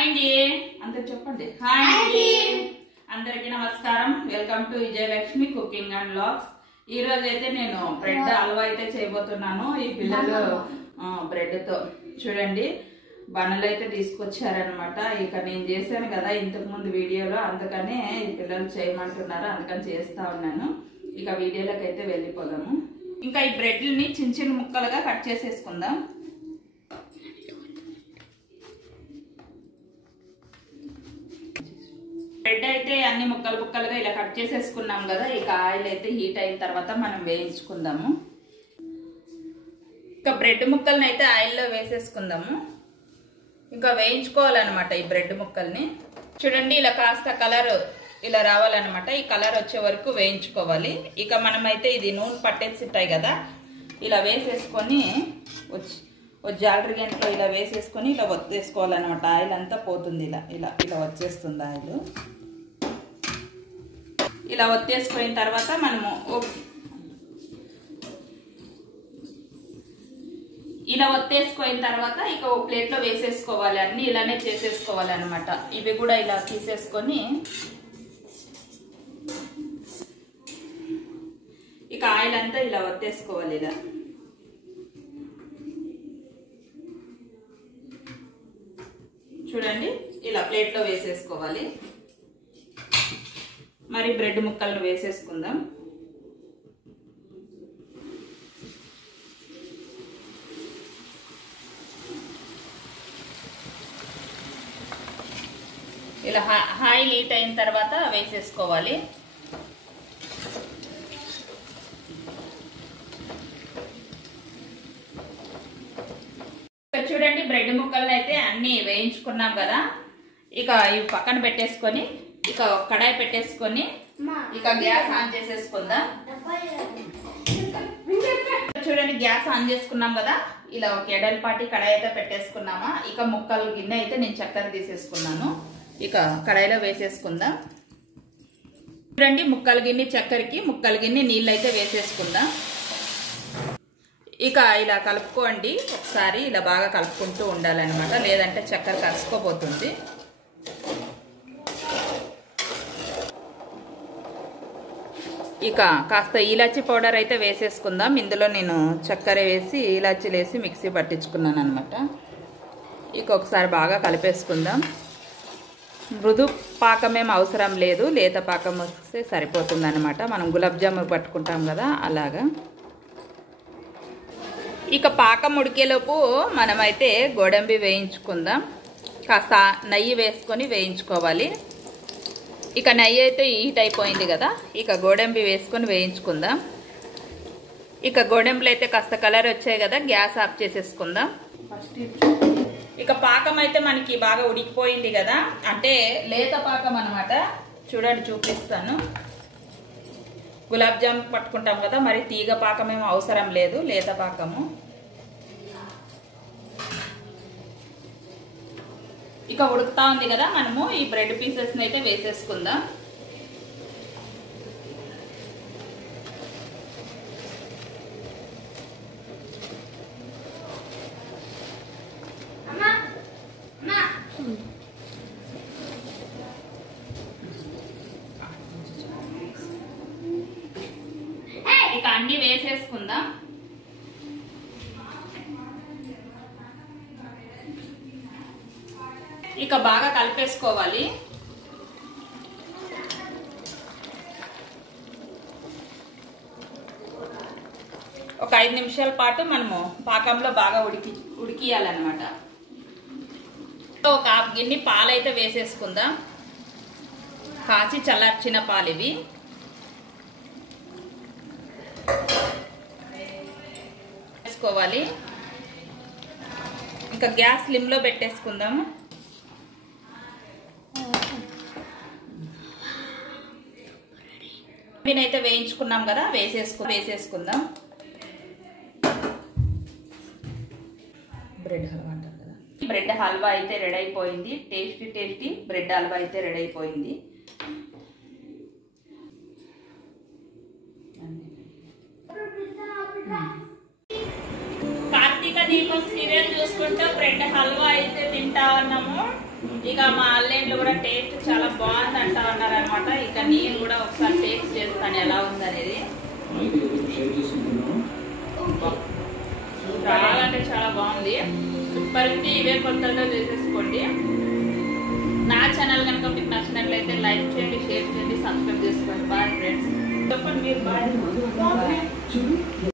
Hi అండి అందరూ చెప్పండి. హాయ్ అండి అందరికీ నమస్కారం. Welcome to Vijayalakshmi cooking and vlogs. ఈ రోజు అయితే నేను బ్రెడ్ హల్వా అయితే చేయబోతున్నాను. ఈ పిల్లలు బ్రెడ్ తో చూడండి బనలు అయితే తీసుకొచ్చారనమాట. ఇక నేను చేశాను కదా ఇంతకు ముందు వీడియోలో, అందుకనే ఈ పిల్లలు చేయమంటున్నారు, అందుకని చేస్తా ఉన్నాను. ఇక వీడియోలోకి అయితే వెళ్ళిపోదాము. ఇంకా ఈ బ్రెడ్ని చిన్న చిన్న ముక్కలుగా కట్ చేసేసుకుందాం. బ్రెడ్ అయితే అన్ని ముక్కలు ముక్కలుగా ఇలా కట్ చేసేసుకున్నాం కదా. ఇక ఆయిల్ అయితే హీట్ అయిన తర్వాత మనం వేయించుకుందాము. ఇక బ్రెడ్ ముక్కల్ని అయితే ఆయిల్లో వేసేసుకుందాము. ఇంకా వేయించుకోవాలన్నమాట ఈ బ్రెడ్ ముక్కల్ని. చూడండి ఇలా కాస్త కలర్ ఇలా రావాలన్నమాట. ఈ కలర్ వచ్చే వరకు వేయించుకోవాలి. ఇక మనమైతే ఇది నూనె పట్టేసి ఉంటాయి కదా, ఇలా వేసేసుకొని జాలరీ గంటలో ఇలా వేసేసుకొని ఇలా ఒత్తేసుకోవాలన్నమాట. ఆయిల్ అంతా పోతుంది. ఇలా ఇలా ఇలా వచ్చేస్తుంది ఆయిల్. ఇలా ఒత్తేసుకున్న తర్వాత మనము ఇలా ఒత్తేసుకున్న తర్వాత ఇక ఒక ప్లేట్లో వేసేసుకోవాలి. అన్ని ఇలానే చేసేసుకోవాలి అనమాట. ఇవి కూడా ఇలా తీసేసుకొని ఇక ఆయిల్ అంతా ఇలా ఒత్తేసుకోవాలి. ఇలా చూడండి ఇలా ప్లేట్లో వేసేసుకోవాలి. మరి బ్రెడ్ ముక్కలను వేసేసుకుందాం. ఇలా ఆయిల్ హీట్ అయిన తర్వాత వేసేసుకోవాలి. చూడండి బ్రెడ్ ముక్కలను అయితే అన్ని వేయించుకున్నాం కదా. ఇక ఇవి పక్కన పెట్టేసుకొని ఇక కడాయి పెట్టేసుకొని ఇక గ్యాస్ ఆన్ చేసేసుకుందాం. చూడండి గ్యాస్ ఆన్ చేసుకున్నాం కదా. ఇలా ఒక ఎడల్పాటి కడాయి అయితే పెట్టేసుకున్నామా. ఇక ముక్కలు గిన్నె అయితే నేను చక్కెర తీసేసుకున్నాను. ఇక కడాయిలో వేసేసుకుందాం. చూడండి ముక్కల గిన్నె చక్కెరకి ముక్కల గిన్నె నీళ్ళు అయితే వేసేసుకుందాం. ఇక ఇలా కలుపుకోండి. ఒకసారి ఇలా బాగా కలుపుకుంటూ ఉండాలన్నమాట, లేదంటే చక్కెర కలుసుకోబోతుంది. ఇక కాస్త ఇలాచీ పౌడర్ అయితే వేసేసుకుందాం. ఇందులో నేను చక్కెర వేసి ఇలాచీలు వేసి మిక్సీ పట్టించుకున్నాను అనమాట. ఇక ఒకసారి బాగా కలిపేసుకుందాం. మృదు పాకమేం అవసరం లేదు, లేత పాకం వస్తే సరిపోతుంది అనమాట. మనం గులాబ్ జామున్ పట్టుకుంటాం కదా అలాగా. ఇక పాకం ఉడికేలోపు మనమైతే గోడంబి వేయించుకుందాం. కాస్త నెయ్యి వేసుకొని వేయించుకోవాలి. ఇక నెయ్యి అయితే హీట్ అయిపోయింది కదా. ఇక గోడంబి వేసుకొని వేయించుకుందాం. ఇక గోడంబిలు అయితే కాస్త కలర్ వచ్చాయి కదా, గ్యాస్ ఆఫ్ చేసేసుకుందాం. ఇక పాకం అయితే మనకి బాగా ఉడికిపోయింది కదా, అంటే లేత పాకం అనమాట. చూడండి చూపిస్తాను. గులాబ్ జామ్ పట్టుకుంటాం కదా, మరి తీగ పాకం ఏమో అవసరం లేదు, లేత పాకము. ఇక ఉడుకుతా ఉంది కదా, మనము ఈ బ్రెడ్ పీసెస్ని అయితే వేసేసుకుందాం. ఇక అన్ని వేసేసుకుందాం. ఇక బాగా కలిపేసుకోవాలి. ఒక 5 నిమిషాల పాటు మనము పాకంలో బాగా ఉడికియాలన్నమాట. ఒక హాఫ్ గిన్నె పాలైతే వేసేసుకుందాం. కాచి చల్లార్చిన పాలు ఇవి. వేసుకోవాలి. ఇంకా గ్యాస్ స్లిమ్లో పెట్టేసుకుందాము. దీనైతే వేయించుకున్నాం కదా, వేసేసుకుందాం. బ్రెడ్ హల్వా అంటారు కదా. బ్రెడ్ హల్వా అయితే రెడీ అయిపోయింది. టేస్టీ బ్రెడ్ హల్వా అయితే రెడీ అయిపోయింది. కార్తీక దీపం సీరియల్ చూసుకుంటూ బ్రెడ్ హల్వా అయితే తింటా ఉన్నాము. ఇక మా ఆన్లైన్లో కూడా టేస్ట్ చాలా బాగుంది అంటా ఉన్నారు అనమాట. ఇక నేను కూడా ఒకసారి టేస్ట్ చేస్తాను ఎలా ఉందనేది. చాలా అంటే చాలా బాగుంది, సూపర్ ఉంది. ఇవే కొత్తగా చేసేసుకోండి. నా ఛానల్ కనుక మీకు నచ్చినట్లయితే లైక్ చేయండి, షేర్ చేయండి, సబ్స్క్రైబ్ చేసుకోండి. Bye friends. చెప్పండి మీరు బాయ్.